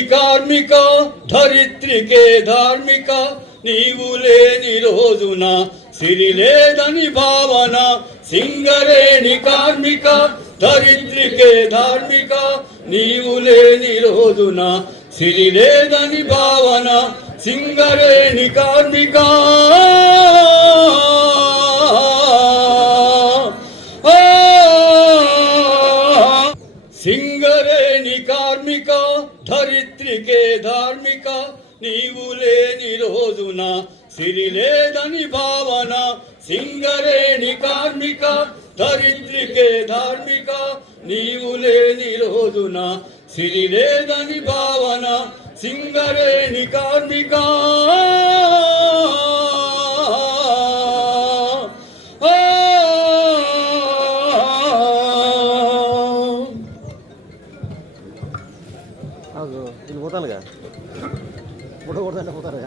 సింగరేణి కార్మిక ధరిత్రికే ధార్మిక నీవు లేని రోజున సిరి లేదని భావన సింగరేణి కార్మిక ధరిత్రికే ధార్మిక నీవు లేని రోజున సిరి లేదని భావన సింగరేణి కార్మిక. సిరి లేదని భావన సింగరేణి కార్మిక దరిద్రికే ధార్మిక నీవు లేని రోజున సిరి లేదని భావన సింగరేణి కార్మిక. వీళ్ళు పోతానుగా ఫోటో కొడతాంటే పోతారు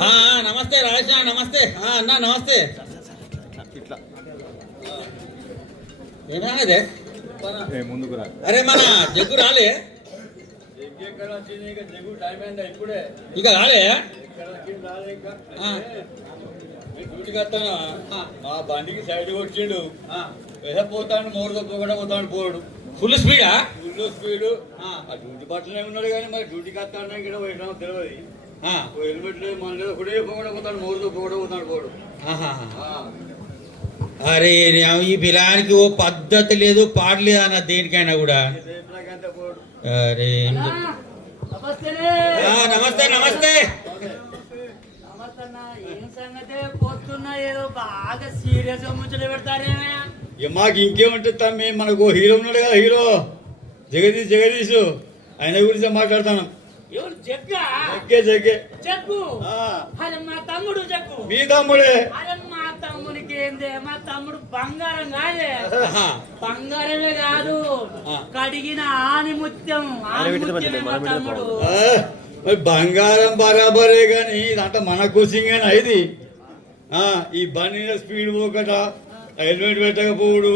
ఆ, ఆ, నమస్తే రాజా నమస్తే. ఆ, అన్నా నమస్తే. ఇట్లా ఏమైనా ఏ ముందుకు రా. అరే మన జగ్గు రాలే. ఇక రాలే? మా బండికి సైడ్ వచ్చిండు వెళ్ళపోతాడు మోరుతో కూడా పోతాడు పోడు. ఫుల్ స్పీడా ఫుల్ స్పీడ్ ఆ. డ్యూటీ బట్టలే ఉన్నాడు కానీ మరి డ్యూటీకి వస్తాడా ఇక్కడ పోయినా తెలియదు ఆ, ఓ హెల్మెట్ లేదు మన లేదు ఒకటే కూడా పోతాడు మోరుతో కూడా పోతాడు పోడు. అరే నే- ఈ బిలానికి ఓ పద్ధతి లేదు పాడు లేదు అన్న దేనికైనా కూడా. అరే నమస్తే నమస్తే నమస్తన్నా ఏం సంగతే పోతున్నా ఏదో బాగా సీరియస్గా ముచ్చట పెడతారేమే ఇక మాకు ఇంకేమంటుంది తమ్మి? మనకు హీరో ఉన్నాడు కదా హీరో. జగదీష్ జగదీష్. ఆయన గురించి మాట్లాడతాను. ఎవరు? జగ్గా? జగ్గే జగ్గే. మా తమ్ముడు జగ్గు. మీ తమ్ముడే. అరే మా తమ్మునికి ఏందే? మా తమ్ముడు బంగారం కాదే. బంగారమే కాదు. కడిగిన ఆని ముత్యం తమ్ముడు. బంగారం బరాబరే కానీ ఇదంతా మన కోసింగేనా ఇది. ఆ, ఈ బండి స్పీడ్ పోకట హెల్మెట్ పెట్టకపోవుడు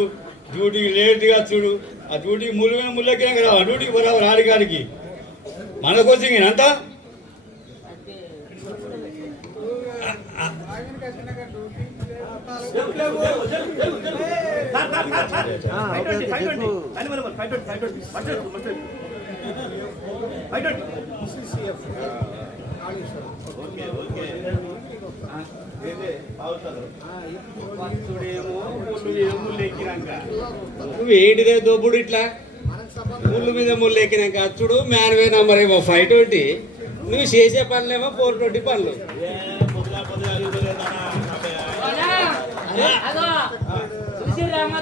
డ్యూటీకి లేట్గా చూడు ఆ డ్యూటీకి ముళ్ళుగా ముళ్ళకే కదా ఆ డ్యూటీకి బరాబర్ ఆడికాడికి మన కోసింగేనా అంతా? ఓకే ఓకే చెప్పు. నువ్వు ఏంటిదే దొబ్బుడు ఇట్లా? ముళ్ళు మీద ముళ్ళు ఎక్కినాక అచ్చుడు మ్యాన్వే నంబర్ ఏమో ఫైవ్ ట్వంటీ నువ్వు చేసే పనులేమో ఫోర్ ట్వంటీ పనులు.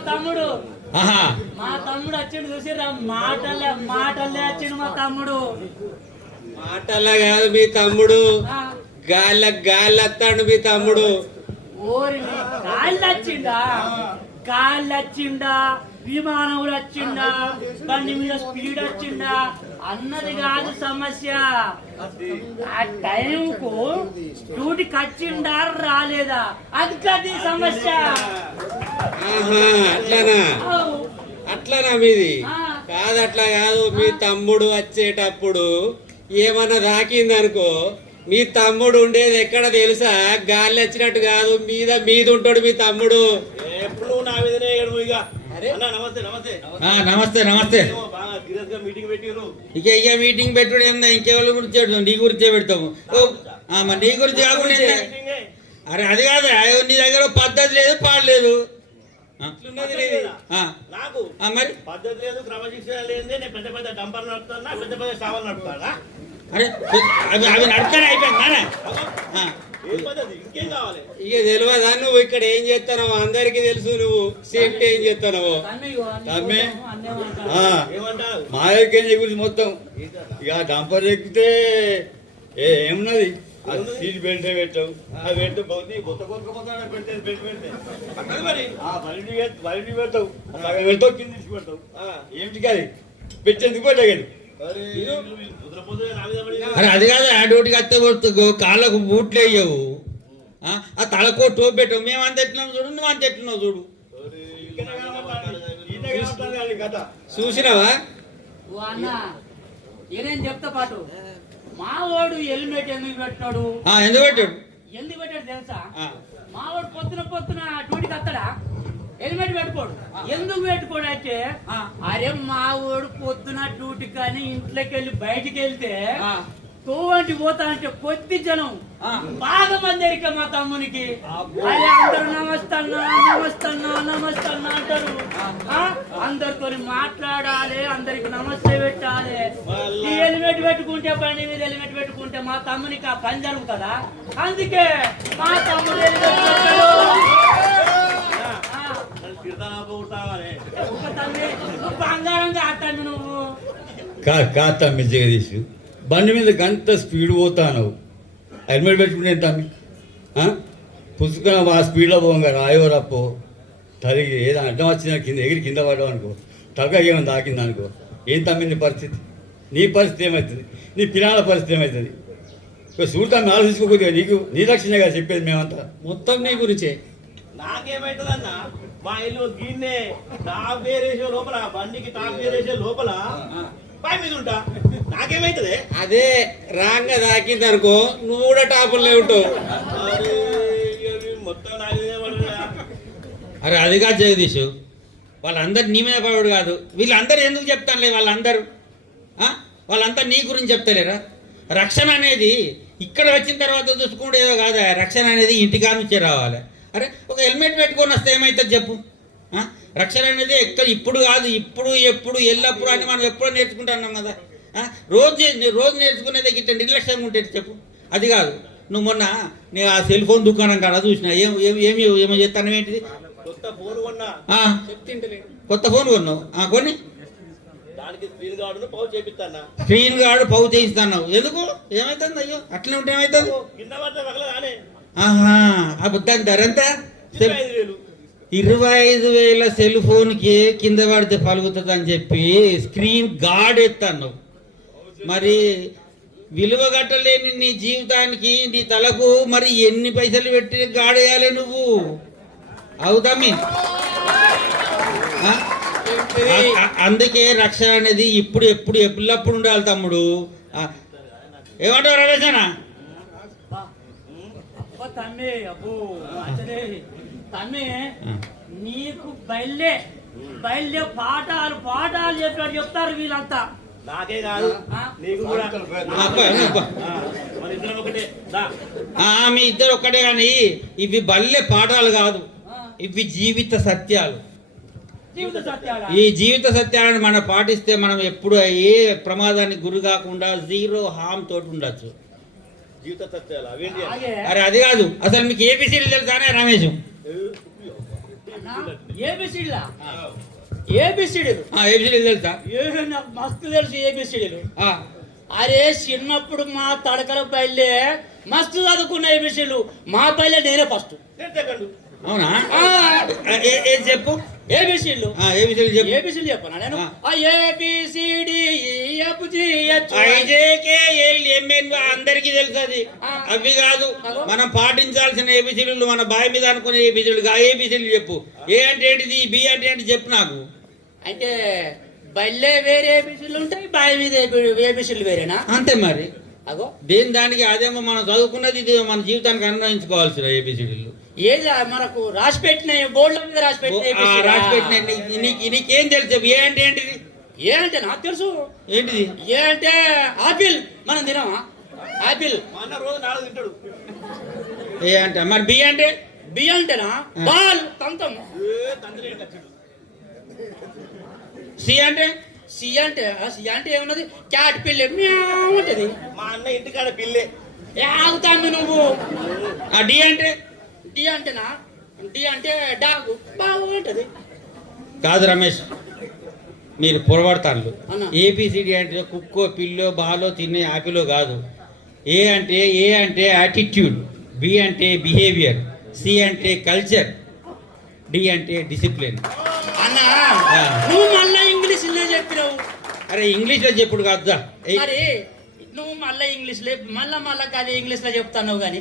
తమ్ముడు. మా తమ్ముడు వచ్చిండు చూసిర్రా మాటలే మాటలే వచ్చిండు మా తమ్ముడు. మాటల్లా కాదు మీ తమ్ముడు. గాల్ల గాలి వస్తాడు మీ తమ్ముడు. ఓరిని కాళ్ళు వచ్చిండా కాళ్ళు వచ్చిండా విమానంలో వచ్చిండా బండి మీద స్పీడ్ వచ్చిండా అన్నది కాదు సమస్య. ఆ టైంకు డ్యూటీకి వచ్చిండా రాలేదా? అది కాదు సమస్య. అట్లానా? అట్లానా మీది? ఆ. కాదు అట్లా కాదు మీ తమ్ముడు వచ్చేటప్పుడు ఏమన్నా తాకిందనుకో మీ తమ్ముడు ఉండేది ఎక్కడ తెలుసా? గాలి వచ్చినట్టు కాదు మీద మీద ఉంటాడు మీ తమ్ముడు. ఎప్పుడు నా మీదనే ఇక. అన్న నమస్తే నమస్తే. ఆ, నమస్తే నమస్తే. ఇక ఇక మీటింగ్ పెట్టుడు ఏందా? ఇంకెవరి గురించి పెడతాం నీ గురించే పెడతాము. ఓ, ఆ, మరి నీ గురించి కాకుండా అరే అది కాదు నీ దగ్గర పద్ధతి లేదు పాడలేదు మరి? పద్ధతి లేదు క్రమశిక్షణ లేదు నేను పెద్ద పెద్ద డంపర్ నడుపుతానా పెద్ద పెద్ద సావాలు నడుపుతానా? అరే అవి అవి అయిపోయింది ఇంకేం కావాలి? ఇక తెలియదా నువ్వు ఇక్కడ ఏం చేస్తానో అందరికి తెలుసు నువ్వు. సేఫ్టీ ఏం చేస్తానో తమ్మి మా యొక్క గురించి మొత్తం. ఇక డంపర్ ఎక్కితే ఏ ఏమున్నది? ఆ సీట్ బెల్ట్ పెట్టావు. ఆ. బెల్ట్ బౌద్ధి కొత్త కొనుక్కోపోతాడు పెడితే బెల్ట్ పెడితే. అది మరి. ఆ బయట బయట పెడతావు సగం పెడతావు కింద తీసి పెడతావు ఆ, ఏమిటి కాదు? పెట్టేందుకు పెట్టగలి అరే, పొద్దున పొద్దున నా మీద పడి అరే అది కాదు ఆ డ్యూటీకి అత్తే కొడుతు కాళ్ళకు బూట్లు వేయవు. ఆ? తలకో టోపు పెట్టవు. మేము అంత ఎట్లున్నాం చూడు నువ్వు అంత ఎట్లున్నావు చూడు. కానీ. చూసినావా? చెప్తా పాటు. మా వాడు హెల్మెట్ ఎందుకు పెట్టాడు? ఎందుకు పెట్టాడు? ఎందుకు పెట్టాడు తెలుసా? ఆ, మా వాడు పొద్దున పొద్దున డ్యూటీకి వస్తాడా? హెల్మెట్ పెట్టుకోడు. ఎందుకు పెట్టుకోడు అంటే అరే మా వాడు పొద్దున డ్యూటీ కానీ ఇంట్లోకి వెళ్ళి బయటికి వెళ్తే తోవంటి పోతా అంటే కొద్ది జనం. బాగా మంది ఎరిక మా తమ్మునికి. అందరూ నమస్తన్నా నమస్తన్నా నమస్తన్నా అంటారు. ఆ? అందరితో మాట్లాడాలి అందరికి నమస్తే పెట్టాలి. ఈ హెల్మెట్ పెట్టుకుంటే బండి మీద హెల్మెట్ పెట్టుకుంటే మా తమ్మునికి ఆ పని జరుగుతుందా అందుకే మా తమ్ముడు బంగారంగా ఆటాను నువ్వు. కా కా తమ్మి జగదీష్ బండి మీద గంట స్పీడ్ పోతాను హెల్మెట్ పెట్టుకునే తమ్మి? పుస్తకం ఆ స్పీడ్లో పోగా రాయో రప్పో తలిగి ఏదో అడ్డం వచ్చినా కింద ఎగిరి కింద పడ్డావు అనుకో తలక ఏమైనా తాకింది అనుకో ఏం తమ్మి నీ పరిస్థితి? నీ పరిస్థితి ఏమవుతుంది నీ పిల్లల పరిస్థితి ఏమవుతుంది ఇక చూడటాన్ని ఆలోచించుకోకూడదు నీకు నీ రక్షణగా చెప్పేది మేమంతా. మొత్తం నీ గురించే. నాకేమైతుందన్న మా ఇల్లు గిన్నె టాప్ వేరేసే లోపల బండికి టాప్ వేరేసే లోపల పై మీద ఉంటా. నాకేమైతుంది? అదే రాంగ తాకింది అనుకో నువ్వు కూడా అరే, ఇక మొత్తం. అరే అది కాదు జగదీష్. వాళ్ళందరు నీ మీద పడడు కాదు. వీళ్ళందరూ ఎందుకు చెప్తానులే వాళ్ళందరూ? వాళ్ళంతా నీ గురించి చెప్తలేరా? రక్షణ అనేది ఇక్కడ వచ్చిన తర్వాత చూసుకుంటే ఏదో కాదు? రక్షణ అనేది ఇంటికా నుంచే రావాలి. అరే ఒక హెల్మెట్ పెట్టుకొని వస్తే ఏమవుతుంది చెప్పు? రక్షణ అనేది ఎక్కడ ఇప్పుడు కాదు ఇప్పుడు ఎప్పుడు ఎల్లప్పుడు అని మనం ఎప్పుడో నేర్చుకుంటున్నాం కదా? రోజు రోజు నేర్చుకునేది ఇట్లా నిర్లక్ష్యంగా ఉంటుంది చెప్పు. అది కాదు. నువ్వు మొన్న నేను ఆ సెల్ ఫోన్ దుకాణం కాడ చూసిన ఏం ఏమి ఏమో చేస్తాను ఏంటిది? కొత్త ఫోన్ కొన్నావు? కొన్ని? స్క్రీన్ గార్డు పౌ చేయిస్తున్నావు. ఎందుకు? ఏమవుతుంది అయ్యో? అట్లనే ఉంటే పగలగానే. ఆహా ఆ దాని ధర ఎంత? ఇరవై ఐదు వేల సెల్ ఫోన్కి కింద పడితే పలుకుతుంది అని చెప్పి స్క్రీన్ గాడ్ ఎత్తాను మరి విలువ కట్టలేని నీ జీవితానికి నీ తలకు మరి ఎన్ని పైసలు పెట్టి గాడేయాలి నువ్వు? అవుతామి అందుకే రక్షణ అనేది ఇప్పుడు ఎప్పుడు ఎప్పుడప్పుడు ఉండాలి తమ్ముడు. ఏమంటావు రమేష్ తమ్మి నీకు బయలుదే బయలుదే పాఠాలు పాఠాలు చెప్పాడు చెప్తారు వీళ్ళంతా. నాకే కాదు నీకు కూడా. ఇద్దరం మీ ఇద్దరు ఒక్కటే కానీ ఇవి బల్లె పాఠాలు కాదు. ఇవి జీవిత సత్యాలు. జీవిత సత్యాలు? ఈ జీవిత సత్యాలను మనం పాటిస్తే మనం ఎప్పుడు ఏ ప్రమాదానికి గురి కాకుండా జీరో హామ్ తోటి ఉండొచ్చు. అరే అది కాదు. అసలు మీకు ఏబిసిడి తెలుసానే రమేష్? ఏబిసిడిలా ఏబిసిడీలు ఏబిసిడి తెలుసా? మస్తు తెలుసు ఏబిసిడీలు అరే చిన్నప్పుడు మా తడకల పల్లె మస్తు చదువుకున్న ఏబిసిడీలు మా పల్లె నేనే ఫస్ట్ అవునా? చెప్పు? ఏబిసిడీలు ఏబిసిడి చెప్పు? ఏబిసిడీలు చెప్పనా నేను? ఏబిసిడి ఎంఎన్ అందరికీ తెలుసు అది. అవి కాదు మనం పాటించాల్సిన ఏబిసిడీలు మన బాయ్ మీద అనుకునే ఏబిసిడీలు ఏబిసిడీలు చెప్పు. ఏ అంటే ఏంటిది? బి అంటే ఏంటి? చెప్పు నాకు. అంటే బల్లె వేరే ఏబిసిడీలు ఉంటాయి బావి మీద ఏబిసిడీలు వేరేనా? అంతే మరి. అగో. దేని దానికి అదేమో మనం చదువుకున్నది ఇది మన జీవితానికి అన్వయించుకోవాల్సిన ఏబిసిడీలు. ఏది? మనకు రాసి పెట్టిన బోర్డుల మీద రాసి పెట్టిన. రాసి పెట్టిన నీకు తెలుసు? ఏ అంటే ఏంటిది? ఏ అంటే నాకు తెలుసు. ఏంటిది? ఏ అంటే ఆపిల్. మనం తినమా? ఆపిల్. మా అన్న రోజు నాలుగు తింటాడు. ఏ అంటే? మరి బి అంటే? బి అంటేనా? బాల్ తంతం. సి అంటే? సి అంటే సి అంటే ఏమున్నది? క్యాట్ పిల్లి. మ్యావ్ ఉంటది మా అన్న ఇంటికాడ పిల్లే. ఏ ఆగుతాంది నువ్వు? ఆ డి అంటే? డి అంటేనా? డి అంటే డాగ్. బాగుంటది కాదు రమేష్. మీరు పొరపడతాను అన్న. ఏబిసిడి అంటే కుక్కో పిల్లో బాలో తినే ఆపిలో కాదు. ఏ అంటే ఏ అంటే యాటిట్యూడ్ బి అంటే బిహేవియర్ సి అంటే కల్చర్ డి అంటే డిసిప్లిన్. నువ్వు మళ్ళా ఇంగ్లీష్ చెప్పినావు. అరే ఇంగ్లీష్లో చెప్పుడు కాదు నువ్వు మళ్ళా ఇంగ్లీష్లో మళ్ళా మళ్ళా అదే ఇంగ్లీష్లో చెప్తాను గాని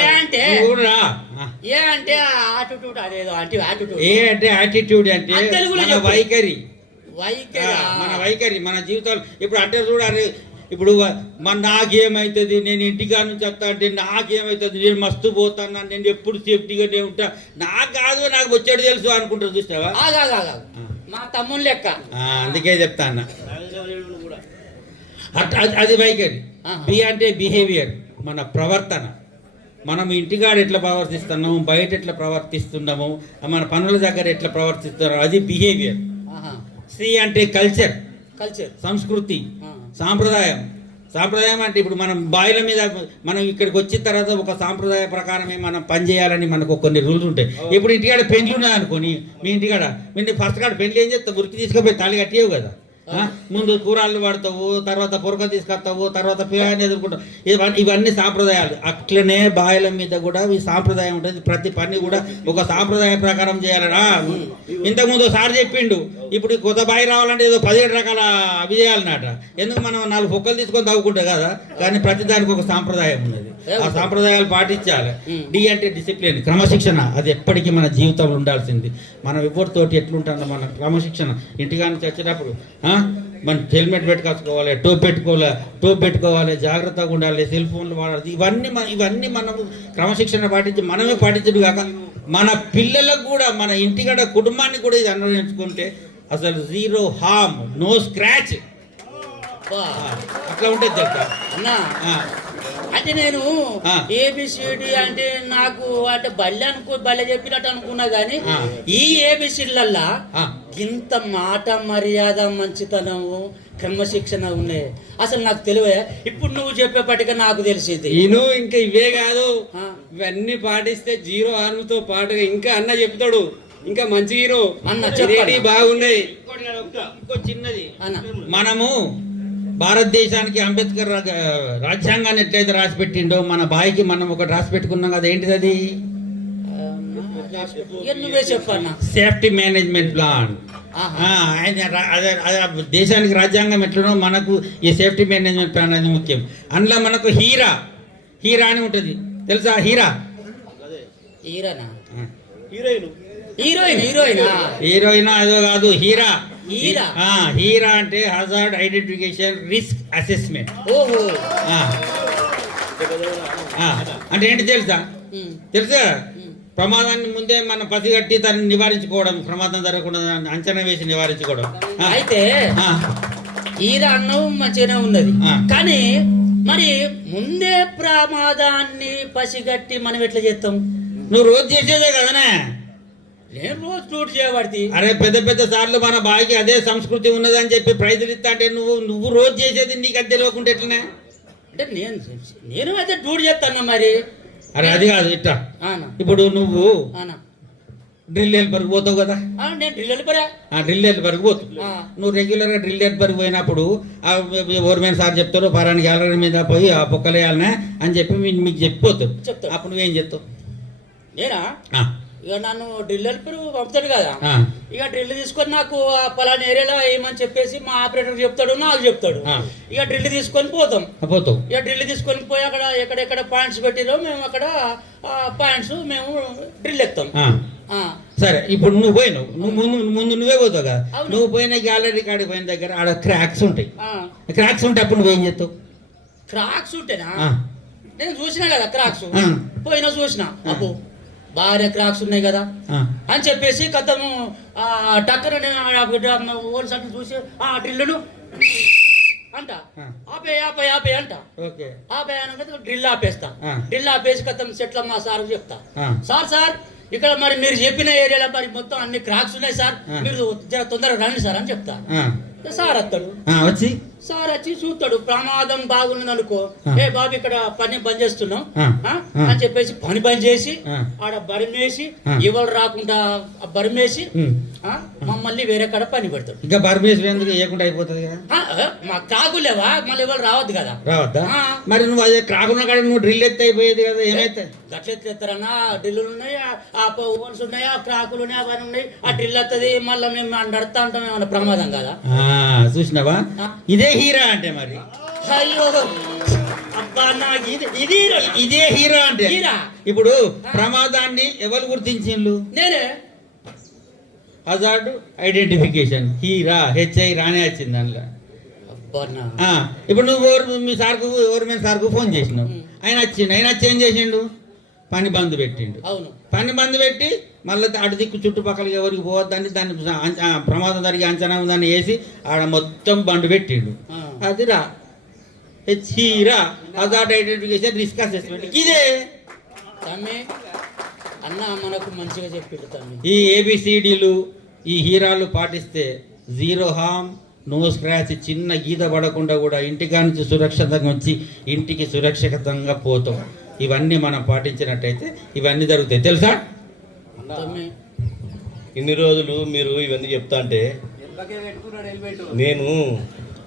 ఏ అంటే. ఏ అంటే ఆటిట్యూడ్ అదేదో అంటే ఆటిట్యూడ్ ఏ అంటే యాటిట్యూడ్ అంటే వైఖరి. మన వైఖరి మన జీవితాలు. ఇప్పుడు అంటే చూడాలి. ఇప్పుడు మన నాకేమవుతుంది నేను ఇంటికా నుంచి వస్తా అంటే నాకేమవుతుంది నేను మస్తు పోతాను నేను ఎప్పుడు సేఫ్టీగానే ఉంటా. నాకు కాదు నాకు వచ్చాడు తెలుసు అనుకుంటారు చూస్తావా? మా తమ్ముని లెక్క. అందుకే చెప్తా అన్న అది- వైఖరి. బి అంటే బిహేవియర్ మన ప్రవర్తన. మనం ఇంటికాడ ఎట్లా ప్రవర్తిస్తున్నాము బయట ఎట్లా ప్రవర్తిస్తున్నాము మన పనుల దగ్గర ఎట్లా ప్రవర్తిస్తున్నాము అది బిహేవియర్. సి అంటే కల్చర్ కల్చర్. సంస్కృతి సాంప్రదాయం. సాంప్రదాయం అంటే ఇప్పుడు మనం బాయిల మీద మనం ఇక్కడికి వచ్చిన తర్వాత ఒక సాంప్రదాయ ప్రకారమే మనం పని చేయాలని మనకు కొన్ని రూల్స్ ఉంటాయి. ఇప్పుడు ఇంటికాడ పెళ్ళి ఉన్నది అనుకోని మీ ఇంటికాడ మీరు ఫస్ట్ కాడ పెళ్ళి ఏం చేస్తావు? ఉరికి తీసుకుపోయి తాళి కట్టేవు కదా? ముందు కూరలు పడతావు తర్వాత పొరక తీసుకొస్తావు తర్వాత పిల్లని ఎదుర్కొంటావు. ఇవన్నీ ఇవన్నీ సాంప్రదాయాలు. అట్లనే బాయల మీద కూడా ఈ సాంప్రదాయం ఉంటుంది. ప్రతి పని కూడా ఒక సాంప్రదాయ ప్రకారం చేయాలరా ఇంతకుముందు సార్ చెప్పిండు ఇప్పుడు కొత్త బాయి రావాలంటే ఏదో పదిహేడు రకాల అవి చేయాలన్నట. ఎందుకు మనం నాలుగు పొక్కలు తీసుకొని తవ్వుకుంటాం కదా? కానీ ప్రతి దానికి ఒక సాంప్రదాయం ఉన్నది. ఆ సాంప్రదాయాలు పాటించాలి. డి అంటే డిసిప్లిన్ క్రమశిక్షణ. అది ఎప్పటికీ మన జీవితంలో ఉండాల్సింది. మనం ఎవరితోటి ఎట్లుంటుందో మన క్రమశిక్షణ. ఇంటికా నుంచి వచ్చేటప్పుడు మనం హెల్మెట్ పెట్టుకోవాలి టోప్ పెట్టుకోవాలి టోప్ పెట్టుకోవాలి జాగ్రత్తగా ఉండాలి సెల్ ఫోన్లు వాడాలి. ఇవన్నీ మన ఇవన్నీ మనము క్రమశిక్షణ పాటించి మనమే పాటించడు కాక మన పిల్లలకు కూడా మన ఇంటికాడ కుటుంబాన్ని కూడా ఇది అన్వయించుకుంటే అసలు జీరో హామ్ నో స్క్రాచ్. అట్లా ఉంటుంది అన్నా అంటే నేను. ఏబిసిడి అంటే నాకు అంటే బల్లె అనుకో బల్లె చెప్పినట్టు అనుకున్నా గానీ. ఈ ఏబిసిడ్లల్లా. ఇంత మాట మర్యాద మంచితనము క్రమశిక్షణ ఉన్నాయి అసలు నాకు తెలివే ఇప్పుడు నువ్వు చెప్పేపటిగా నాకు తెలిసింది ఈను ఇంకా ఇవే కాదు. ఇవన్నీ పాటిస్తే జీరో ఆర్మ్తో పాటుగా ఇంకా అన్న చెప్తాడు ఇంకా మంచి హీరో అన్న, చెప్పన్న. రెడీ బాగున్నాయి ఇంకో చిన్నది మనము భారతదేశానికి అంబేద్కర్ రాజ్యాంగాన్ని ఎట్లయితే రాసి పెట్టిండో మన బాయికి మనం ఒకటి రాసి పెట్టుకున్నాం కదా ఏంటిది అది? సేఫ్టీ మేనేజ్మెంట్ ప్లాన్ అదే అదే దేశానికి రాజ్యాంగం ఎట్లనో మనకు ఈ సేఫ్టీ మేనేజ్మెంట్ ప్లాన్ అనేది ముఖ్యం. అందులో మనకు హీరా హీరా అని ఉంటుంది. తెలుసా హీరా? హీరోనా? హీరోయిన్. హీరోయిన్ హీరోయినా? హీరోయిన్ అదో కాదు హీరా. హీరా? అంటే హజార్డ్ ఐడెంటిఫికేషన్ రిస్క్ అసెస్మెంట్ ఓహో. అంటే ఏంటి తెలుసా. తెలుసా? ప్రమాదాన్ని ముందే మనం పసిగట్టి దాన్ని నివారించుకోవడం ప్రమాదం జరగకుండా అంచనా వేసి నివారించుకోవడం. అయితే హీరా అన్నం మంచిగానే ఉన్నది. కానీ మరి ముందే ప్రమాదాన్ని పసిగట్టి మనం ఎట్లా చేస్తాం? నువ్వు రోజు చేసేదే కదనే? నేను రోజు అరే పెద్ద పెద్ద సార్లు మన బాయికి అదే సంస్కృతి ఉన్నదని చెప్పి ప్రైజులు ఇస్తా అంటే నువ్వు నువ్వు రోజు చేసేది నీకు అది తెలియకుండా ఎట్లనే? అంటే నేను నేను అయితే టూట్ చేస్తాను మరి. అరే అది కాదు ఇట్లా ఆనా ఇప్పుడు నువ్వు డ్రిల్ హెల్పర్కి పోతావు కదా? నేను డ్రిల్ ఆ డ్రిల్ హెల్పర్కి పోతావు. నువ్వు రెగ్యులర్గా డ్రిల్ హెల్పర్కి పోయినప్పుడు ఓర్మేన్ సార్ చెప్తారు పరాని గ్యాలరీ మీద పోయి ఆ పొక్కలేయాలనే అని చెప్పి మీకు చెప్పిపోతారు చెప్తాడు. అప్పుడు నువ్వేం చెప్తావు నేనా? ఇక నన్ను డ్రిల్ వెళ్ళిపోయి పంపుతాడు కదా. ఇక డ్రిల్ తీసుకొని నాకు పలానా ఏరియాలో ఏమని చెప్పేసి మా ఆపరేటర్ చెప్తాడు నాకు చెప్తాడు. ఇక డ్రిల్ తీసుకొని పోతాం. ఆ, పోతావు ఇక డ్రిల్ తీసుకొని పోయి అక్కడ ఎక్కడెక్కడ పాయింట్స్ పెట్టిరో మేము అక్కడ పాయింట్స్ మేము డ్రిల్ ఎత్తాం. సరే ఇప్పుడు నువ్వు పోయినావు. నువ్వు ముందు ముందు నువ్వే పోతావు కదా. నువ్వు పోయిన గ్యాలరీ కాడికి పోయిన దగ్గర ఆడ క్రాక్స్ ఉంటాయి. క్రాక్స్ ఉంటే అప్పుడు నువ్వేం చేస్తావు? క్రాక్స్ ఉంటేనా. నేను చూసినా కదా క్రాక్స్. పోయినా చూసిన. అప్పు బాగానే క్రాక్స్ ఉన్నాయి కదా. అని చెప్పేసి కథము టక్కన అట్లా చూసి ఆ డ్రిల్లును అంట. ఆపే ఆపే ఆపే అంట ఆపే అనగా డ్రిల్ ఆపేస్తా. డ్రిల్ ఆపేసి కథం సెట్ల మా సార్ చెప్తా. సార్ సార్ ఇక్కడ మరి మీరు చెప్పిన ఏరియాలో మరి మొత్తం అన్ని క్రాక్స్ ఉన్నాయి సార్. మీరు జర తొందరగా రండి సార్ అని చెప్తా ఆ. సార్ ఆ, వచ్చి సార్ వచ్చి చూస్తాడు ప్రమాదం బాగున్నది అనుకో. ఏ బాబు ఇక్కడ పని బంద్ చేస్తున్నాం. అని చెప్పేసి పని బంద్ చేసి. ఆడ బరిమేసి. ఎవరు రాకుండా బరిమేసి? మమ్మల్ని వేరే కాడ పని పెడతాడు. ఇంకా ఎందుకు వేయకుండా అయిపోతుంది కదా? మా కాకులేవా మళ్ళీ ఎవరు రావద్దు కదా. రావద్దా. మరి నువ్వు అదే కాకుండా కాడ నువ్వు డ్రిల్ ఎత్తి అయిపోయేది కదా ఏమైతే? గట్లెత్తారన్నా డ్రిల్లులు ఉన్నాయి ఆ- ఓన్స్ ఉన్నాయి ఆ క్రాకులు ఉన్నాయి అవన్నీ ఉన్నాయి. ఆ డ్రిల్ వస్తుంది మళ్ళీ మేము నడతా ఉంటాం ఏమన్నా ప్రమాదం కదా? చూసినావా. ఇదే హీరా అంటే మరి. అయ్యో. అబ్బా నాకు ఇది ఇది ఇదే హీరో అంటే. హీరా? ఇప్పుడు ప్రమాదాన్ని ఎవరు గుర్తించిండ్రు? నేనే. హజార్డ్ ఐడెంటిఫికేషన్ హీరా హెచ్ఐ రానే వచ్చింది ఆ, ఇప్పుడు నువ్వు ఎవరు మీ సార్కు ఎవరు మీ సార్కు ఫోన్ చేసినావు? ఆయన వచ్చిండు ఆయన వచ్చి ఏం చేసిండు? పని బంద్ పెట్టిండు. అవును. పని బంద్ పెట్టి మళ్ళీ అటు దిక్కు చుట్టుపక్కల ఎవరికి పోవద్దని దాన్ని ప్రమాదం జరిగే అంచనా దాన్ని వేసి ఆడ మొత్తం బండ్ పెట్టిండు. ఆ. అది రా. HIRA hazard identification risk assessment. ఇదే. తమ్మి అన్న మనకు మంచిగా చెప్పిండు ఈ ఏబిసిడీలు ఈ హీరాలు పాటిస్తే జీరో హామ్ నో స్క్రాచ్ చిన్న గీత పడకుండా కూడా ఇంటికా నుంచి సురక్షితంగా వచ్చి ఇంటికి సురక్షితంగా పోతాం. ఇవన్నీ మనం పాటించినట్టయితే ఇవన్నీ జరుగుతాయి. తెలుసా? ఇన్ని రోజులు మీరు ఇవన్నీ చెప్తా అంటే నేను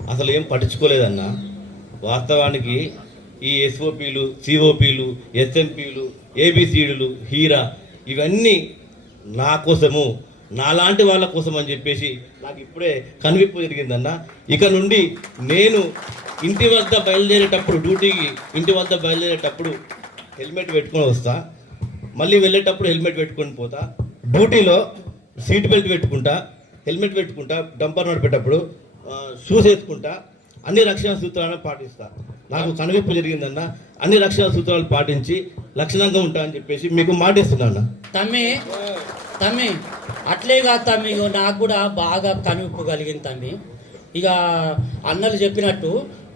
అసలు ఏం పట్టించుకోలేదన్న. వాస్తవానికి ఈ ఎస్ఓపీలు సిఓపీలు ఎస్ఎంపీలు ఏబిసిడీలు హీరా ఇవన్నీ నా కోసము నాలాంటి వాళ్ళ కోసం అని చెప్పేసి నాకు ఇప్పుడే కనువిప్పు జరిగిందన్న. ఇక నుండి నేను ఇంటి వద్ద బయలుదేరేటప్పుడు డ్యూటీకి ఇంటి వద్ద బయలుదేరేటప్పుడు హెల్మెట్ పెట్టుకొని వస్తా. మళ్ళీ వెళ్ళేటప్పుడు హెల్మెట్ పెట్టుకొని పోతా. డ్యూటీలో సీట్ బెల్ట్ పెట్టుకుంటా హెల్మెట్ పెట్టుకుంటా డంపర్ నడిపేటప్పుడు షూస్ వేసుకుంటా అన్ని రక్షణ సూత్రాలను పాటిస్తా. నాకు కనువిప్పు జరిగిందన్న అన్ని రక్షణ సూత్రాలు పాటించి లక్షణంగా ఉంటా అని చెప్పేసి మీకు మాటిస్తున్నా అన్న. తమ్మి తమ్మి అట్లే కాదు తమ్మి నాకు కూడా బాగా కనువిప్పు కలిగింది తమ్మి. ఇక అన్నలు చెప్పినట్టు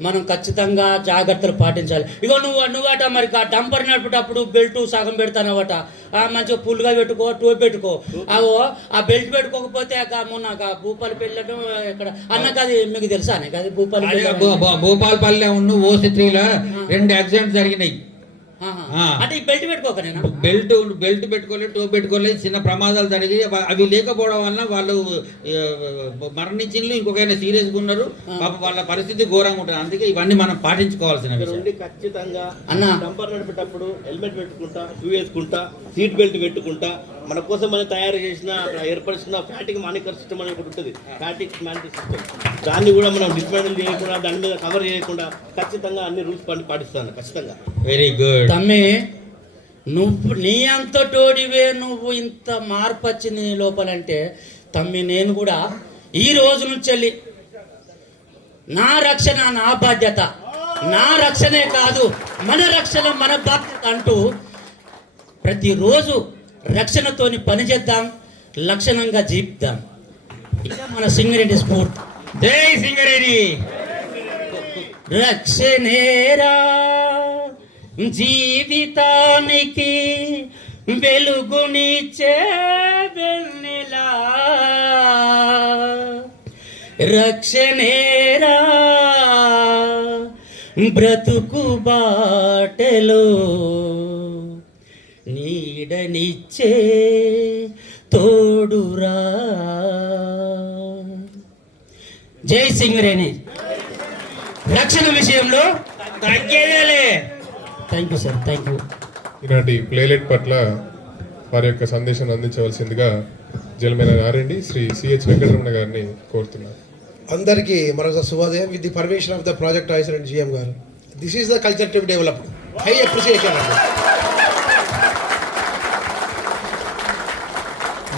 మనం ఖచ్చితంగా జాగ్రత్తలు పాటించాలి. ఇగో నువ్వు నువ్వట మరి ఆ డంపర్ నడిపేటప్పుడు బెల్ట్ సగం పెడతానవట. ఆ మంచిగా పుల్లుగా పెట్టుకో టోప్ పెట్టుకో. అవో ఆ బెల్ట్ పెట్టుకోకపోతే మొన్న భూపాలు పెళ్ళడం ఇక్కడ అన్నకు అది మీకు తెలుసా అది భూపాలు భూపాలపల్లి ఉన్న ఓసి త్రీలో రెండు యాక్సిడెంట్స్ జరిగినాయి. అంటే ఈ బెల్ట్ పెట్టుకోక నేను బెల్ట్ బెల్ట్ పెట్టుకోలేదు టోప్ పెట్టుకోలేదు చిన్న ప్రమాదాలు జరిగి అవ- లేకపోవడం వల్ల వాళ్ళు ఆ, మరణించిండ్రు ఇంకొక సీరియస్గా ఉన్నారు. పాప వాళ్ళ పరిస్థితి ఘోరంగా ఉంటుంది. అందుకే ఇవన్నీ మనం పాటించుకోవాల్సిన ఖచ్చితంగా అన్న. డంపర్ నడిపేటప్పుడు హెల్మెట్ పెట్టుకుంటా షూ వేసుకుంటా సీట్ బెల్ట్ పెట్టుకుంటా మన కోసం మనం తయారు చేసిన ఏర్పరిచిన ఫ్యాటిక్ మానిటర్ సిస్టమ్ అని ఒకటి ఉంటుంది. Fatigue monitor system. దాన్ని కూడా మనం డిస్మాండిల్ చేయకుండా దాని మీద కవర్ చేయకుండా ఖచ్చితంగా అన్ని రూల్స్ పాటిస్తాను ఖచ్చితంగా. వెరీ గుడ్ తమ్మి నువ్వు నీ అంత తోడివే నువ్వు ఇంత మార్పు వచ్చింది నీ లోపలంటే తమ్మి నేను కూడా ఈ రోజు నుంచి వెళ్ళి నా రక్షణ నా బాధ్యత. నా రక్షణే కాదు మన రక్షణ మన బాధ్యత అంటూ ప్రతిరోజు రక్షణతోని పనిచేద్దాం లక్షణంగా జీవిద్దాం. ఇదే మన సింగరెడ్డి స్ఫూర్తి. జై సింగరేణి రక్షణేరా. జీవితానికి వెలుగునిచ్చే వెన్నెలా. రక్షణేరా బ్రతుకు బాటలో నీడనిచ్చే తోడురా. జై సింగరేణి. రక్షణ విషయంలో తగ్గేదేలే. Thank you sir. Thank you. ఈనాటి ప్లేలెట్ పట్ల వారి యొక్క సందేశాన్ని అందించవలసిందిగా జలమైన ఆర్ఎండి శ్రీ సిహెచ్ వెంకటరమణ గారిని కోరుతున్నారు అందరికీ మరొకసారి శుభోదయం. With the permission of the project officer and GM గారు. This is the culture to developed high appreciation అండి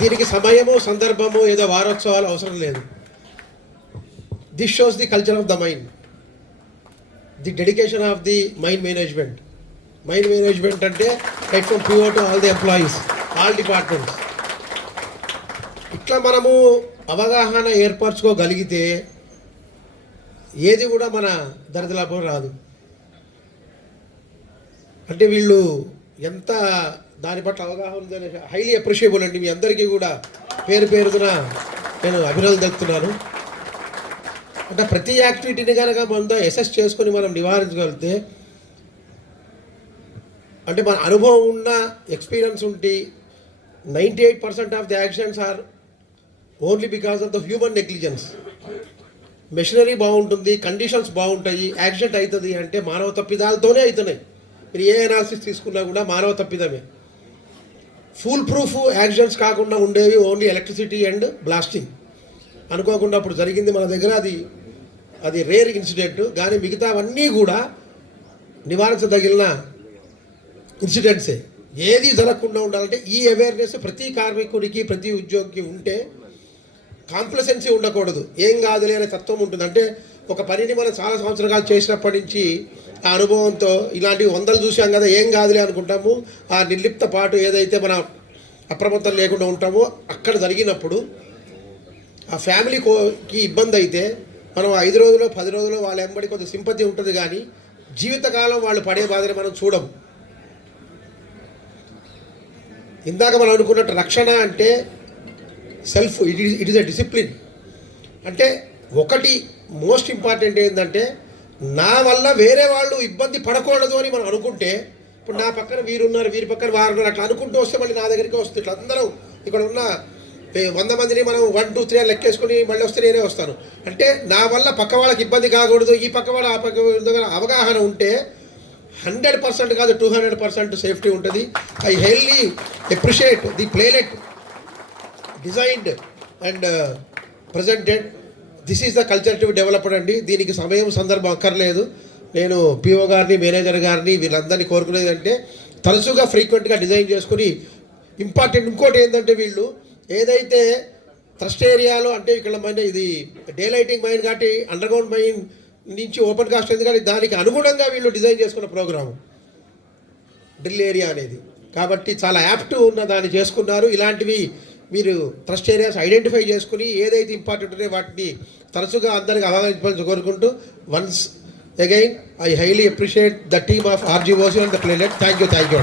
దీనికి సమయము సందర్భము ఏదో వారోత్సవాలు అవసరం లేదు. This shows the culture of the mind the dedication of the mind management mind management అంటే head from PO to all the employees all departments. ఇట్లా మనము అవగాహన ఏర్పరచుకోగలిగితే ఏది కూడా మన దరిద్రలాభం రాదు. అంటే వీళ్ళు ఎంత దాని పట్ల అవగాహన ఉందనే హైలీ అప్రిషియబుల్ అండి. మీ అందరికీ కూడా పేరు పేరున నేను అభినందన తెలుపుతున్నాను. అంటే ప్రతి యాక్టివిటీని కనుక మనం ఎసెస్ చేసుకొని మనం నివారించగలిగితే అంటే మన అనుభవం ఉన్న ఎక్స్పీరియన్స్ ఉండి ninety eight percent of the accidents are only because of the human negligence machinery బాగుంటుంది కండిషన్స్ బాగుంటాయి యాక్సిడెంట్ అవుతుంది అంటే మానవ తప్పిదాలతోనే అవుతున్నాయి మీరు ఏ అనాలిసిస్ తీసుకున్నా కూడా మానవ తప్పిదమే. ఫుల్ ప్రూఫ్ యాక్సిడెంట్స్ కాకుండా ఉండేవి ఓన్లీ ఎలక్ట్రిసిటీ అండ్ బ్లాస్టింగ్ అనుకోకుండా అప్పుడు జరిగింది మన దగ్గర అది అది రేర్ ఇన్సిడెంట్ కానీ మిగతావన్నీ కూడా నివారించదగిన ఇన్సిడెంట్సే. ఏది జరగకుండా ఉండాలంటే ఈ అవేర్నెస్ ప్రతి కార్మికుడికి ప్రతి ఉద్యోగికి ఉంటే కాంప్లసెన్సీ ఉండకూడదు. ఏం కాదులే అనే తత్వం ఉంటుంది. అంటే ఒక పనిని మనం చాలా సంవత్సరాలు చేసినప్పటి నుంచి ఆ అనుభవంతో ఇలాంటివి వందలు చూసాం కదా ఏం కాదులే అనుకుంటాము. ఆ నిర్లిప్త పాటు ఏదైతే మన అప్రమత్తం లేకుండా ఉంటామో అక్కడ జరిగినప్పుడు ఆ ఫ్యామిలీ కోకి ఇబ్బంది అయితే మనం ఐదు రోజులు పది రోజులు వాళ్ళ ఎంబడి కొంత సింపతి ఉంటుంది కానీ జీవితకాలం వాళ్ళు పడే బాధని మనం చూడము. ఇందాక మనం అనుకున్నట్టు రక్షణ అంటే self it is it is a discipline అంటే ఒకటి మోస్ట్ ఇంపార్టెంట్ ఏంటంటే నా వల్ల వేరే వాళ్ళు ఇబ్బంది పడకూడదు అని మనం అనుకుంటే ఇప్పుడు నా పక్కన వీరున్నారు వీరి పక్కన వారు ఉన్నారు అట్లా అనుకుంటూ వస్తే మళ్ళీ నా దగ్గరికి వస్తుంది. ఇట్లా అందరూ ఇక్కడ ఉన్న వంద మందిని మనం వన్ టూ త్రీ లెక్కేసుకుని మళ్ళీ వస్తే నేనే వస్తాను. అంటే నా వల్ల పక్క వాళ్ళకి ఇబ్బంది కాకూడదు ఈ పక్క వాళ్ళ ఆ పక్క అవగాహన ఉంటే హండ్రెడ్ పర్సెంట్ కాదు టూ హండ్రెడ్ పర్సెంట్ సేఫ్టీ ఉంటుంది. I highly appreciate the playlet designed and uh, presented. This is the culture to developed అండి. దీనికి సమయం సందర్భం అక్కర్లేదు. నేను పిఓ గారిని మేనేజర్ గారిని వీళ్ళందరినీ కోరుకునేది అంటే తరచుగా ఫ్రీక్వెంట్గా డిజైన్ చేసుకుని ఇంపార్టెంట్ ఇంకోటి ఏంటంటే వీళ్ళు ఏదైతే ట్రస్ట్ ఏరియాలో అంటే ఇక్కడ మన ఇది డే లైటింగ్ మైన్ కాబట్టి అండర్గ్రౌండ్ మైన్ నుంచి ఓపెన్ కాస్ట్ ఉంది కానీ దానికి అనుగుణంగా వీళ్ళు డిజైన్ చేసుకున్న ప్రోగ్రాము. డ్రిల్ ఏరియా అనేది. కాబట్టి చాలా యాప్ట్ ఉన్న దాన్ని చేసుకున్నారు. ఇలాంటివి మీరు ట్రస్ట్ ఏరియాస్ ఐడెంటిఫై చేసుకుని ఏదైతే ఇంపార్టెంట్ ఉన్నాయో వాటిని తరచుగా అందరికి అవగాహించవలసి కోరుకుంటూ once again I highly appreciate the team of RGOC and the playlet. Thank you thank you